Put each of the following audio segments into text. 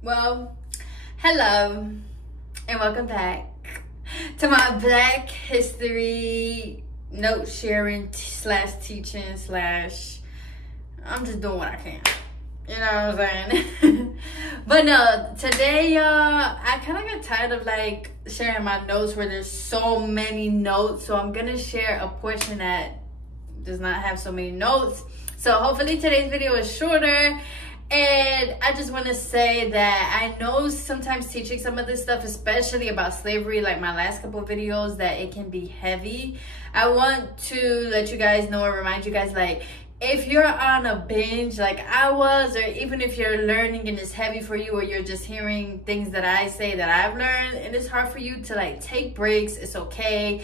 Well, hello and welcome back to my Black History note sharing slash teaching slash I'm just doing what I can. You know what I'm saying? But no, today I kind of got tired of like sharing my notes where there's so many notes. So I'm gonna share a portion that does not have so many notes. So hopefully today's video is shorter. And I just want to say that I know sometimes teaching some of this stuff, especially about slavery, like my last couple of videos, that it can be heavy. I want to let you guys know and remind you guys, like, if you're on a binge like I was, or even if you're learning and it's heavy for you, or you're just hearing things that I say that I've learned and it's hard for you to like take breaks, it's okay.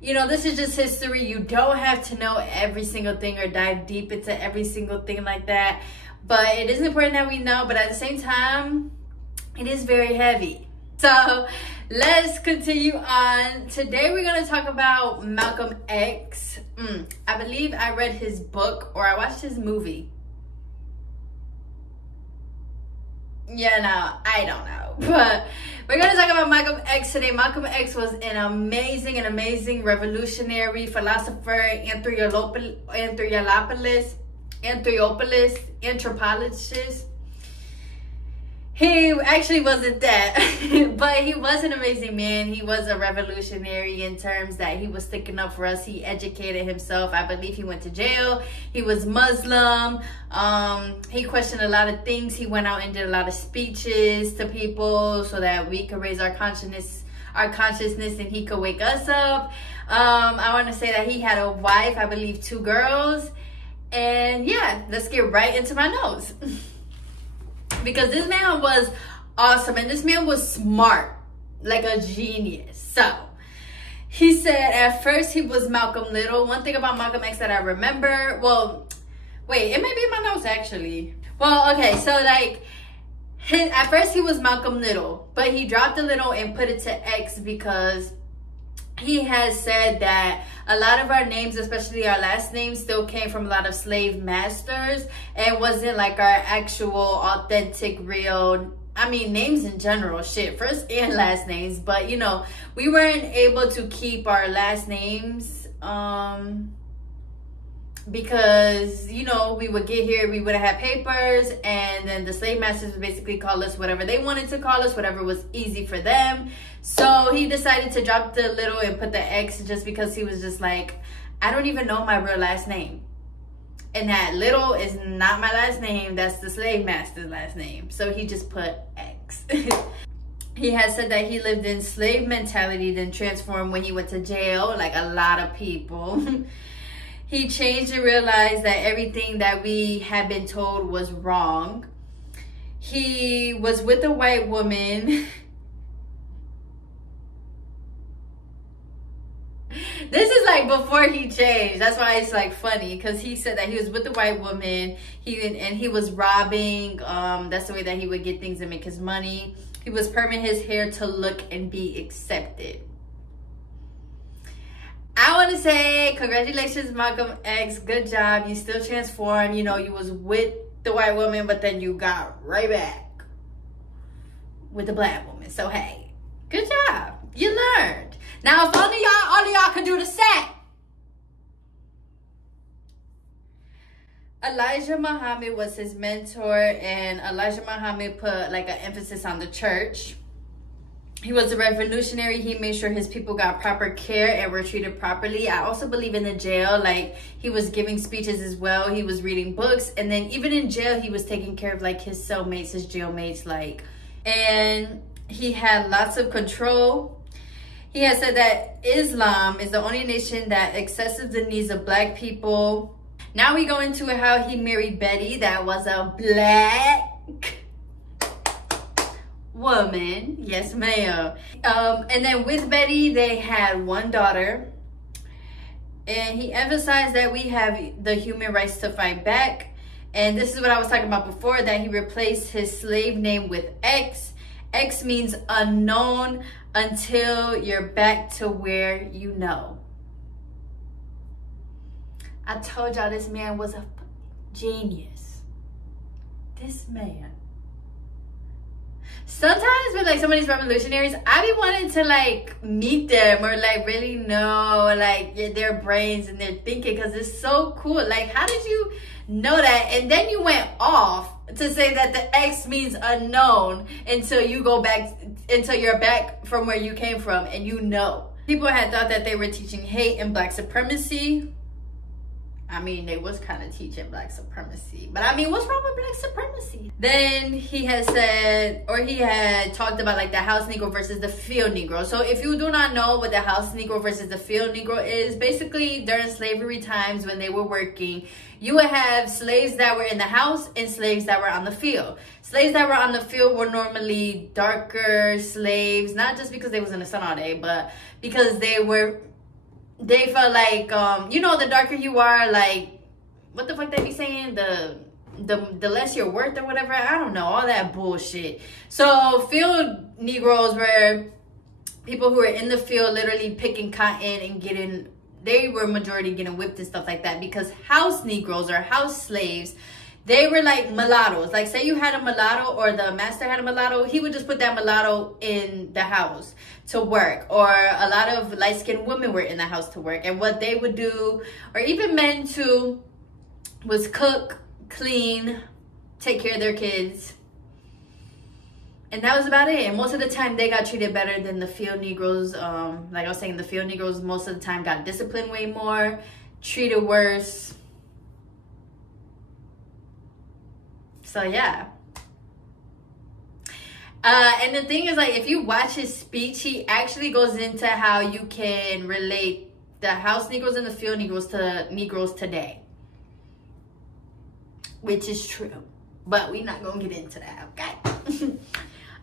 You know, this is just history. You don't have to know every single thing or dive deep into every single thing like that. But it is important that we know, but at the same time, it is very heavy. So let's continue on. Today we're going to talk about Malcolm X. I believe I read his book or I watched his movie. Yeah, no, I don't know. But we're going to talk about Malcolm X today. Malcolm X was an amazing revolutionary philosopher, anthropologist. He actually wasn't that, but he was an amazing man. He was a revolutionary in terms that he was sticking up for us. He educated himself. I believe he went to jail. He was Muslim. He questioned a lot of things. He went out and did a lot of speeches to people so that we could raise our consciousness, and he could wake us up. I want to say that he had a wife, I believe 2 girls. And yeah, let's get right into my notes. Because this man was awesome and this man was smart, like a genius. So he said at first he was Malcolm Little. One thing about Malcolm X that I remember, well, wait, it may be in my notes actually. Well, okay, so like at first he was Malcolm Little, but he dropped the little and put it to X because he has said that a lot of our names, especially our last names, still came from a lot of slave masters and wasn't like our actual authentic real, I mean, names in general, shit, first and last names. But you know, we weren't able to keep our last names because, you know, we would get here, we would have papers, and then the slave masters would basically call us whatever they wanted to call us, whatever was easy for them. So he decided to drop the little and put the X just because he was just like, I don't even know my real last name. And that little is not my last name, that's the slave master's last name. So he just put X. He has said that he lived in slave mentality, then transformed when he went to jail, like a lot of people. He changed and realized that everything that we had been told was wrong. He was with a white woman. This is like before he changed. That's why it's like funny, because he said that he was with a white woman. He was robbing. That's the way that he would get things and make his money. He was perming his hair to look and be accepted. I want to say congratulations, Malcolm X. Good job. You still transformed. You know, you was with the white woman, but then you got right back with the black woman. So, hey, good job. You learned. Now, if only all of y'all could do the same. Elijah Muhammad was his mentor, and Elijah Muhammad put like an emphasis on the church. He was a revolutionary. He made sure his people got proper care and were treated properly. I also believe in the jail, like he was giving speeches as well. He was reading books. And then even in jail, he was taking care of like his cellmates, his jailmates, like, and he had lots of control. He has said that Islam is the only nation that accesses the needs of black people. Now we go into how he married Betty, that was a black woman. Yes, ma'am. And then with Betty, they had 1 daughter. And he emphasized that we have the human rights to fight back. And this is what I was talking about before, that he replaced his slave name with X. X means unknown until you're back to where you know. I told y'all this man was a genius. This man sometimes with like some of these revolutionaries, I be wanting to like meet them or like really know like their brains and their thinking, because it's so cool. Like, how did you know that? And then you went off to say that the X means unknown until you're back from where you came from, and you know. People had thought that they were teaching hate and black supremacy. I mean, they was kind of teaching black supremacy, but I mean, what's wrong with black supremacy? Then he had said, or he had talked about like the house Negro versus the field Negro. So if you do not know what the house Negro versus the field Negro is, basically during slavery times when they were working, you would have slaves that were in the house and slaves that were on the field. Slaves that were on the field were normally darker slaves, not just because they was in the sun all day, but because they felt like, you know, the darker you are, like, what the fuck they be saying? The less you're worth or whatever. I don't know, all that bullshit. So field Negroes were people who were in the field literally picking cotton and they were majority getting whipped and stuff like that, because house Negroes or house slaves, they were like mulattoes. Like, say you had a mulatto, or the master had a mulatto, he would just put that mulatto in the house to work. Or a lot of light-skinned women were in the house to work. And what they would do, or even men too, was cook, clean, take care of their kids. And that was about it. And most of the time, they got treated better than the field Negroes. Like I was saying, the field Negroes most of the time got disciplined way more, treated worse. So yeah. And the thing is, like, if you watch his speech, he actually goes into how you can relate the house Negroes and the field Negroes to Negroes today, which is true, but we're not gonna get into that, okay?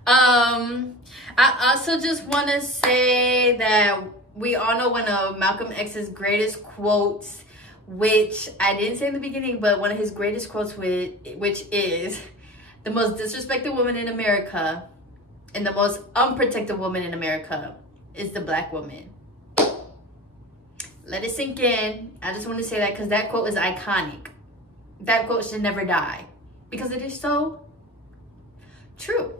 I also just want to say that we all know one of Malcolm X's greatest quotes, which I didn't say in the beginning, but one of his greatest quotes, which is, the most disrespected woman in America and the most unprotected woman in America is the black woman. Let it sink in. I just want to say that because that quote is iconic. That quote should never die because it is so true.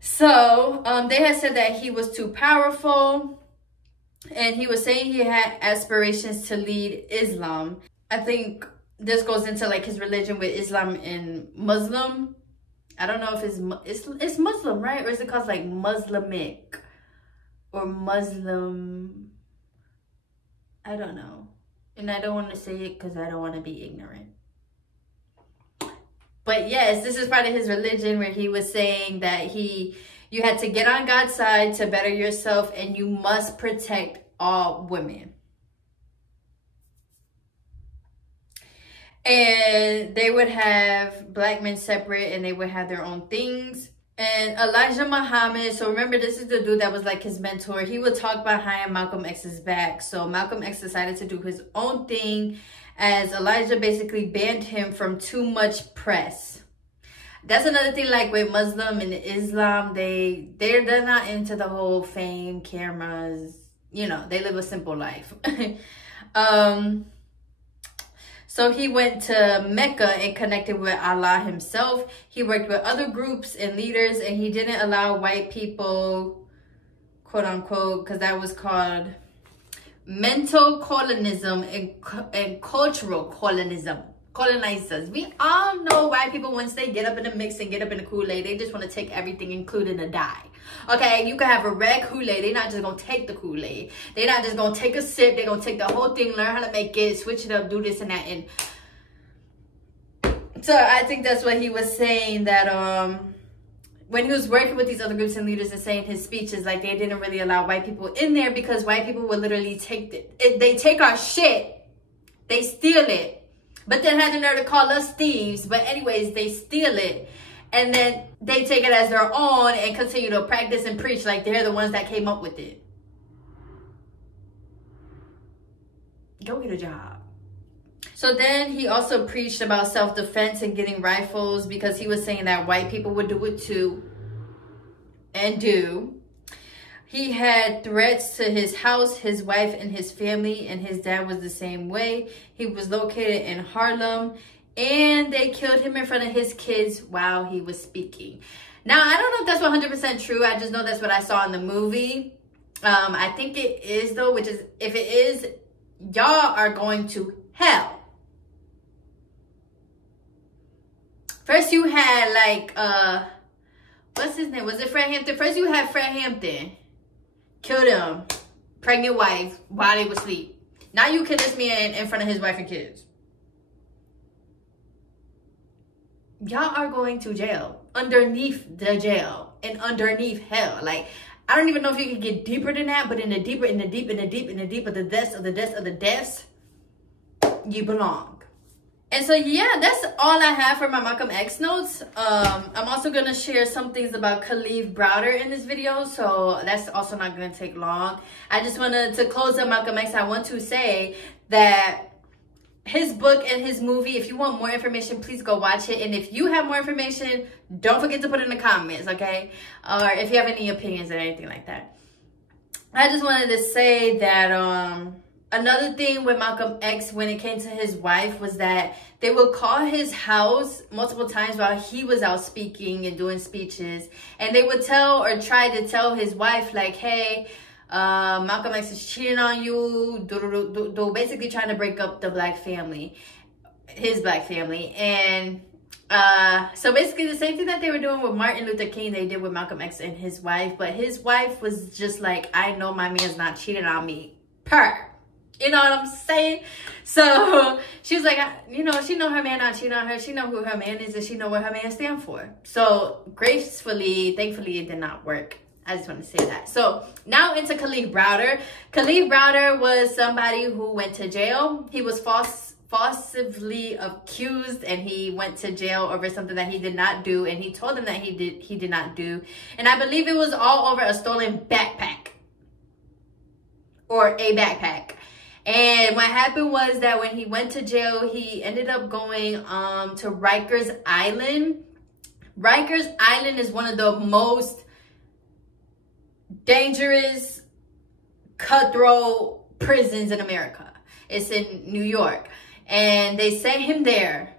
So they had said that he was too powerful, and he was saying he had aspirations to lead Islam. I think this goes into like his religion with Islam and Muslim. I don't know if it's Muslim, right? Or is it called like Muslimic or Muslim? I don't know. And I don't want to say it because I don't want to be ignorant. But yes, this is part of his religion where he was saying that you had to get on God's side to better yourself, and you must protect all women. And they would have black men separate, and they would have their own things. And Elijah Muhammad, so remember, this is the dude that was like his mentor. He would talk behind Malcolm X's back. So Malcolm X decided to do his own thing, as Elijah basically banned him from too much press. That's another thing, like with Muslim and Islam, they're not into the whole fame, cameras, you know, they live a simple life. So he went to Mecca and connected with Allah himself. He worked with other groups and leaders, and he didn't allow white people, quote unquote, because that was called mental colonism and cultural colonizers. We all know white people, once they get up in the mix and get up in the Kool-Aid, they just want to take everything, including the dye. Okay, you can have a red Kool-Aid. They're not just going to take the Kool-Aid. They're not just going to take a sip. They're going to take the whole thing, learn how to make it, switch it up, do this and that. And so I think that's what he was saying, that when he was working with these other groups and leaders and saying his speeches, like, they didn't really allow white people in there because white people would literally they take our shit, they steal it, but then had the nerve to call us thieves. But anyways, they steal it, and then they take it as their own and continue to practice and preach like they're the ones that came up with it. Go get a job. So then he also preached about self-defense and getting rifles, because he was saying that white people would do it too, and do. He had threats to his house, his wife, and his family, and his dad was the same way. He was located in Harlem, and they killed him in front of his kids while he was speaking. Now, I don't know if that's 100% true. I just know that's what I saw in the movie. I think it is, though, which is, if it is, y'all are going to hell. First, you had, like, what's his name? Was it Fred Hampton? First, you had Fred Hampton. Killed him. Pregnant wife while they were asleep. Now you kill this man in front of his wife and kids. Y'all are going to jail. Underneath the jail. And underneath hell. Like, I don't even know if you can get deeper than that, but in the deeper, in the deep of the depths of the depths of the depths, you belong. And so, yeah, that's all I have for my Malcolm X notes. I'm also going to share some things about Kalief Browder in this video, so that's also not going to take long. I just wanted to close up Malcolm X. I want to say that his book and his movie, if you want more information, please go watch it. And if you have more information, don't forget to put it in the comments, okay? Or if you have any opinions or anything like that. I just wanted to say that another thing with Malcolm X when it came to his wife was that they would call his house multiple times while he was out speaking and doing speeches. And they would tell or try to tell his wife, like, hey, Malcolm X is cheating on you, basically trying to break up the black family, his black family. And so basically the same thing that they were doing with Martin Luther King, they did with Malcolm X and his wife. But his wife was just like, I know my man's not cheating on me. You know what I'm saying? So she was like, you know, she know her man not cheating on her. She know who her man is, and she know what her man stand for. So gracefully, thankfully, it did not work. I just want to say that. So now into Kalief Browder. Kalief Browder was somebody who went to jail. He was falsely accused, and he went to jail over something that he did not do, and he told them that he did not do. And I believe it was all over a stolen backpack or a backpack. And what happened was that when he went to jail, he ended up going to Rikers Island. Rikers Island is one of the most dangerous, cutthroat prisons in America. It's in New York. And they sent him there.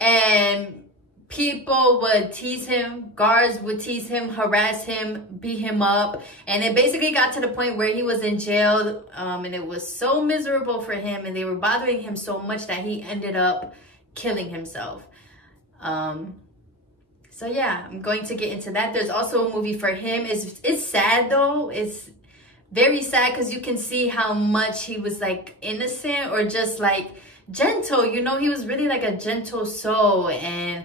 And people would tease him, guards would tease him, harass him, beat him up. And it basically got to the point where he was in jail, and it was so miserable for him, and they were bothering him so much that he ended up killing himself. So yeah, I'm going to get into that. There's also a movie for him. It's sad though. It's very sad because you can see how much he was like innocent or just like gentle. You know, he was really like a gentle soul, and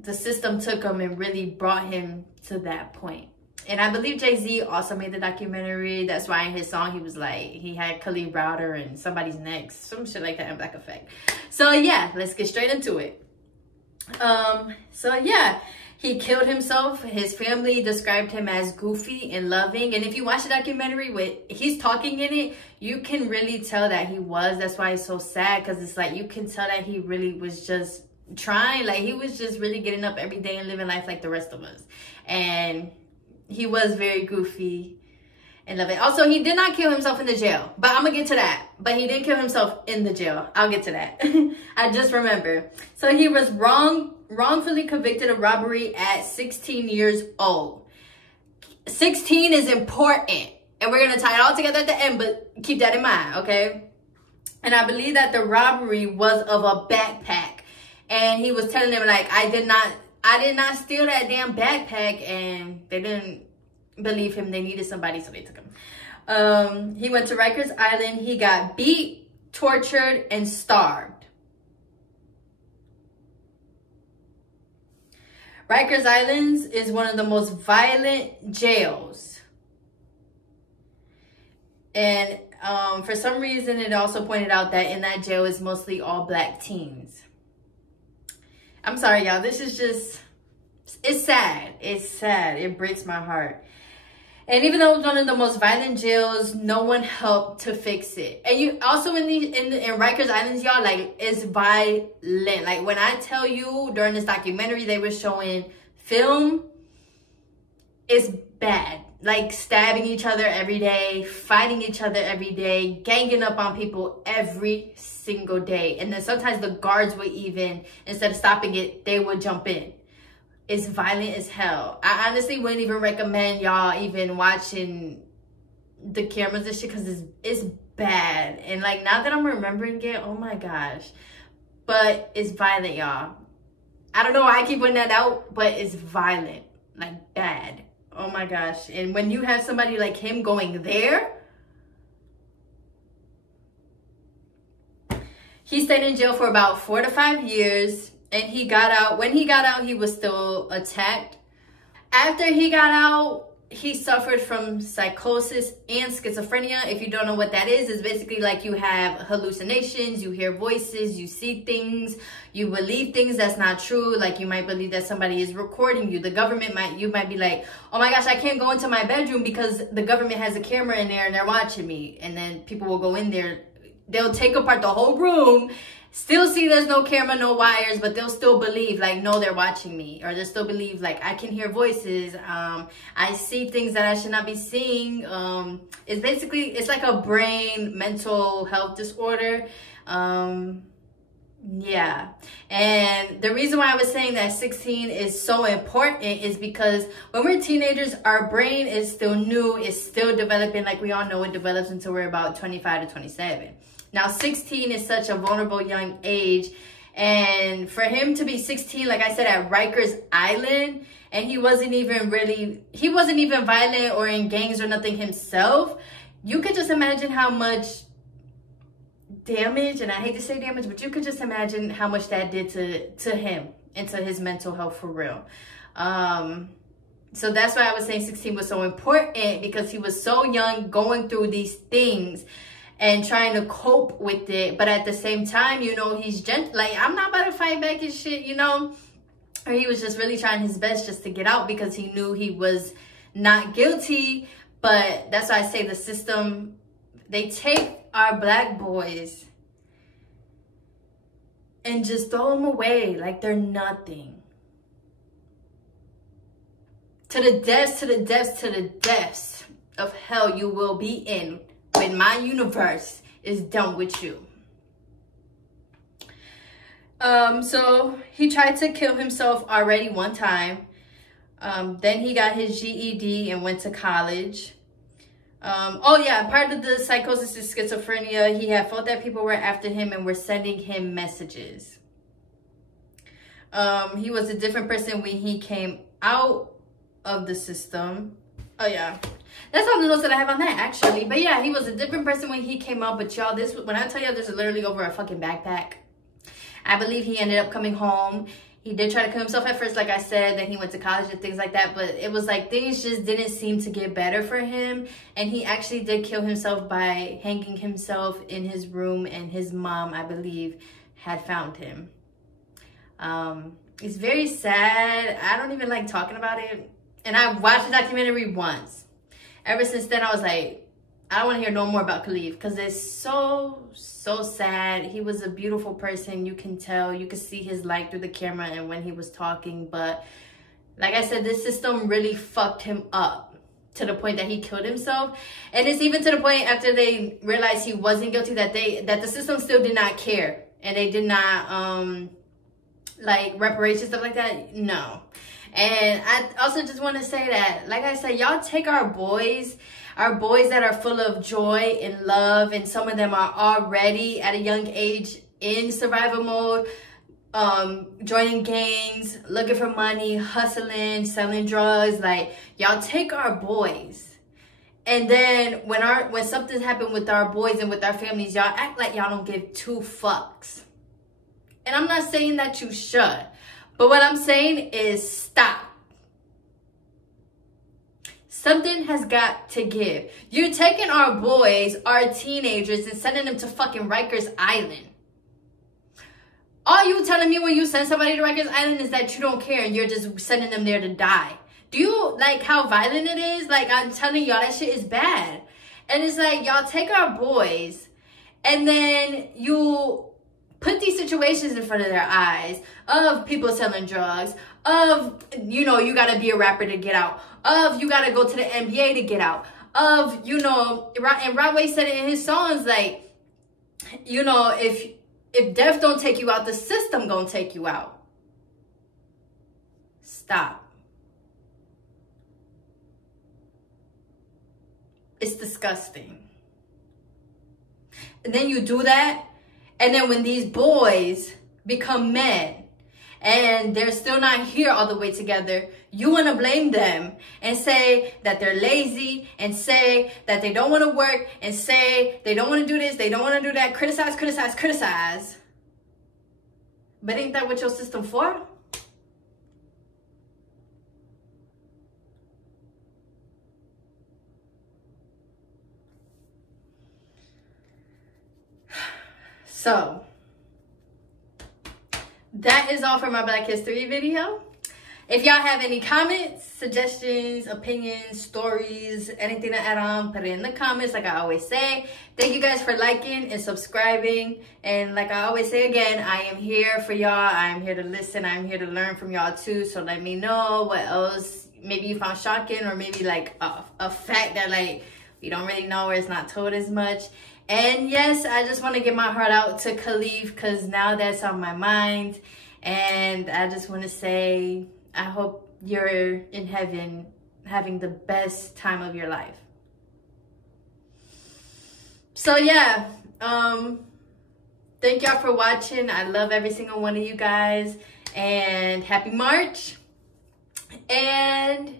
the system took him and really brought him to that point. And I believe Jay-Z also made the documentary. That's why in his song he was like, he had Kalief Browder and somebody's next, some shit like that in Black Effect. So yeah, let's get straight into it. So yeah, he killed himself. His family described him as goofy and loving. And if you watch the documentary with he's talking in it, you can really tell that he was. That's why it's so sad, because it's like you can tell that he really was just trying, like he was just really getting up every day and living life like the rest of us. And he was very goofy and loving. Also, he did not kill himself in the jail, but I'm gonna get to that. But he did kill himself in the jail. I'll get to that. I just remember. So he was wrongfully convicted of robbery at 16 years old. 16 is important, and we're gonna tie it all together at the end, but keep that in mind, okay? And I believe that the robbery was of a backpack. And he was telling them, like, I did not steal that damn backpack. And they didn't believe him. They needed somebody, so they took him. He went to Rikers Island. He got beat, tortured, and starved. Rikers Island is one of the most violent jails. And for some reason, it also pointed out that in that jail is mostly all black teens. I'm sorry, y'all. This is just, it's sad. It's sad. It breaks my heart. And even though it was one of the most violent jails, no one helped to fix it. And you also in Rikers Islands, y'all, like, it's violent. Like, when I tell you during this documentary, they were showing film, it's bad. Like, stabbing each other every day, fighting each other every day, ganging up on people every single day. And then sometimes the guards would even, instead of stopping it, they would jump in. is violent as hell. I honestly wouldn't even recommend y'all even watching the cameras and shit, because it's bad. And like, now that I'm remembering it, oh my gosh. But it's violent, y'all. I don't know why I keep putting that out, but it's violent, like bad. Oh my gosh. And when you have somebody like him going there, he stayed in jail for about 4 to 5 years, and he got out. When he got out, he was still attacked. After he got out, he suffered from psychosis and schizophrenia. If you don't know what that is, it's basically like you have hallucinations, you hear voices, you see things, you believe things that's not true. Like, you might believe that somebody is recording you. The government you might be like, oh my gosh, I can't go into my bedroom because the government has a camera in there and they're watching me. And then people will go in there, they'll take apart the whole room, still see there's no camera, no wires, but they'll still believe like, no, they're watching me. Or they'll still believe like, I can hear voices, I see things that I should not be seeing. It's basically, it's like a brain mental health disorder. Yeah. And the reason why I was saying that 16 is so important is because when we're teenagers, our brain is still new, it's still developing. Like, we all know it develops until we're about 25 to 27. Now, 16 is such a vulnerable young age. And for him to be 16, like I said, at Rikers Island, and he wasn't even violent or in gangs or nothing himself, you could just imagine how much damage, and I hate to say damage, but you could just imagine how much that did to him and to his mental health, for real. So that's why I was saying 16 was so important, because he was so young, going through these things and trying to cope with it. But at the same time, you know, he's like, I'm not about to fight back and shit, you know. Or he was just really trying his best just to get out, because he knew he was not guilty. But that's why I say the system, they take our black boys and just throw them away like they're nothing. To the depths, to the depths, to the depths of hell you will be in when my universe is done with you. So he tried to kill himself already one time. Then he got his GED and went to college. Oh yeah, part of the psychosis is schizophrenia. He had felt that people were after him and were sending him messages. He was a different person when he came out of the system. Oh yeah, that's all the notes that I have on that, actually. But yeah, he was a different person when he came out. But y'all, this, when I tell y'all, this is literally over a fucking backpack. I believe he ended up coming home. He did try to kill himself at first, like I said. Then he went to college and things like that. But it was like things just didn't seem to get better for him. And he actually did kill himself by hanging himself in his room. And his mom, I believe, had found him. It's very sad. I don't even like talking about it. And I watched the documentary once. Ever since then, I was like, I don't want to hear no more about Kalief, because it's so sad. He was a beautiful person. You can tell. You can see his light through the camera and when he was talking. But like I said, this system really fucked him up to the point that he killed himself. And it's even to the point after they realized he wasn't guilty that the system still did not care. And they did not, like, reparations, stuff like that. No. And I also just want to say that, like I said, y'all take our boys that are full of joy and love, and some of them are already at a young age in survival mode, joining gangs, looking for money, hustling, selling drugs. Like, y'all take our boys, and then when something's happened with our boys and with our families, y'all act like y'all don't give two fucks. And I'm not saying that you should, but what I'm saying is stop. Something has got to give. You're taking our boys, our teenagers, and sending them to fucking Rikers Island. All you telling me when you send somebody to Rikers Island is that you don't care and you're just sending them there to die. Do you like how violent it is? Like, I'm telling y'all, that shit is bad. And it's like, y'all take our boys and then you put these situations in front of their eyes of people selling drugs, of, you know, you gotta be a rapper to get out, of you gotta go to the NBA to get out, of, you know, and Rodway said it in his songs, like, you know, if death don't take you out, the system gonna take you out. Stop. It's disgusting. And then you do that, and then when these boys become men and they're still not here all the way together, you want to blame them and say that they're lazy, and say that they don't want to work, and say they don't want to do this, they don't want to do that. Criticize, criticize, criticize. But ain't that what your system for? So, that is all for my Black History video. If y'all have any comments, suggestions, opinions, stories, anything to add on, put it in the comments like I always say. Thank you guys for liking and subscribing. And like I always say again, I am here for y'all. I am here to listen. I am here to learn from y'all too. So let me know what else maybe you found shocking, or maybe like a fact that like we don't really know or it's not told as much. And yes, I just want to get my heart out to Kalief, because now that's on my mind. And I just want to say, I hope you're in heaven having the best time of your life. So yeah, thank y'all for watching. I love every single one of you guys. And happy March. And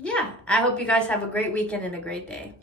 yeah, I hope you guys have a great weekend and a great day.